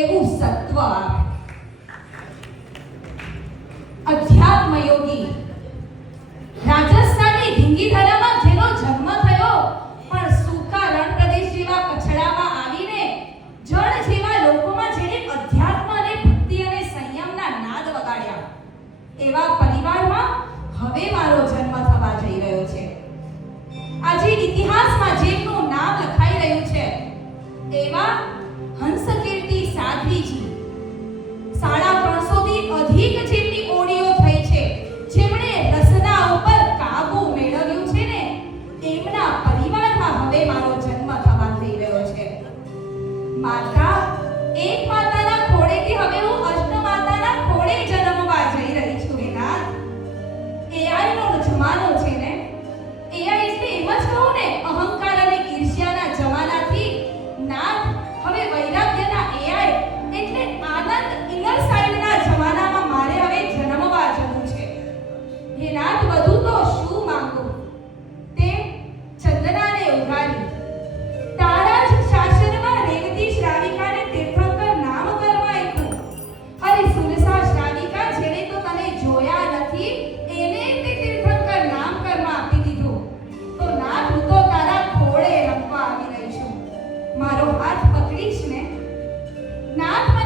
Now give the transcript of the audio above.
એવું સત્વ આવે. અધ્યાત્મ યોગી રાજસ્થાનની ઢીંગીધરામાં જેનો જન્મ થયો, પણ સૂકા રણ પ્રદેશ જેવા કચડામાં આવીને જળ જેવા લોકોમાં જેને અધ્યાત્મ અને ભક્તિ અને સંયમના નાદ વગાડ્યા, એવા પરિવારમાં હવે મારો જન્મ થવા જઈ રહ્યો છે. આજે ઇતિહાસમાં જેમનું નામ લખાઈ રહ્યું છે એવા હંસકીર્તિ સાધ્વીજી, 350 થી અધિક જેમની ઓડીઓ થઈ છે, જેમણે રસના ઉપર કાબુ મેળવ્યું છે ને, એમના પરિવારમાં હવે મારો જન્મ થવા જઈ રહ્યો છે. માતા, એક માતાના ખોળેથી હવે હું અષ્ટ માતાના ખોળે જન્મવા જઈ રહી છું. એના એઆઈ નો જમાનો છે ને, એઆઈ એટલે એમ જ કહું ને, અહંકાર અને ઈર્ષ્યાના જમાનાથી નાથ હવે વૈરાગ્યના એઆઈ એટલે આનંદ ઇનર સાઇડના જમાનામાં મારે હવે જન્મવા જવું છે. હે નાથ, બધું તો શું માંગુ, તે ચંદનાને ઉઘાડી તારા જ શાસનમાં રેવતી શ્રાવિકાને તીર્થંકર નામ કરવા આપ્યું. અરે સુરસા શ્રાવિકા, જેને તો તને જોયા નથી એને તે તીર્થંકર નામ કરવા આપી દીધું. તો નાથ, હું તો તારા ખોળે રમવા આવી રહી છું. મારો હાથ પકડીશ ને નાથ?